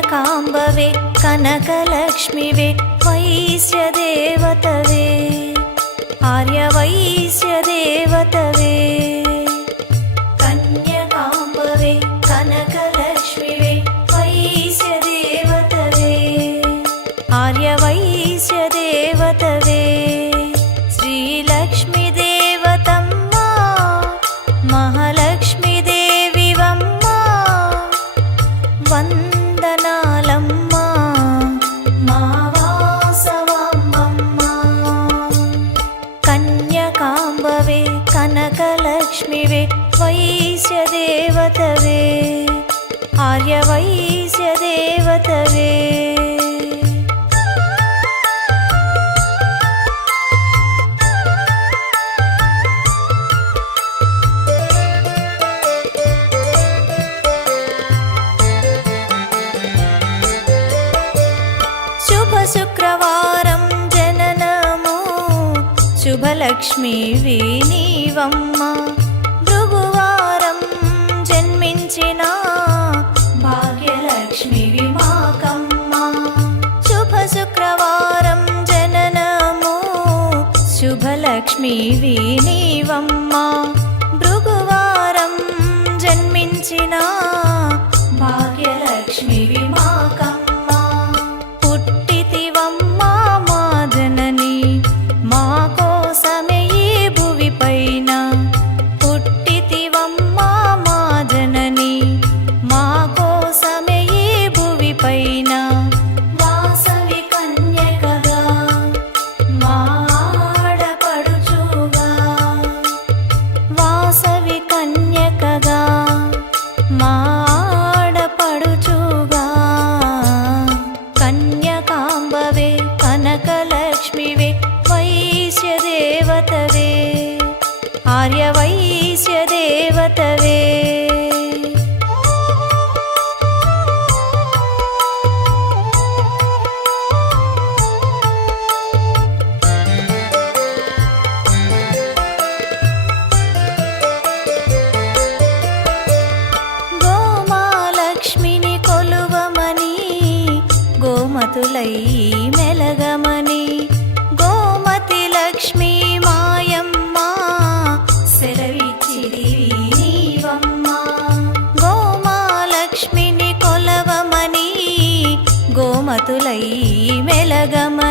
కనకాంబవే కనకలక్ష్మివే వైశ్యదేవతవే. ఆర్య आर्यवैश्यदेवतवे आर्यवैश्यदेवतवे శుభశుక్రవారం జననము. శుభలక్ష్మీ వినీవమ్మ నిలిచిన భాగ్యలక్ష్మి విమాకమ్మ శుభ శుక్రవారం జననము శుభలక్ష్మి వినీవమ్మ. భృగువారం జన్మించినా आर्यवैश्यदेवतवे गोमालक्ष्मिनि कोलुवमनी गोमतुलै మతులై మెలగమ?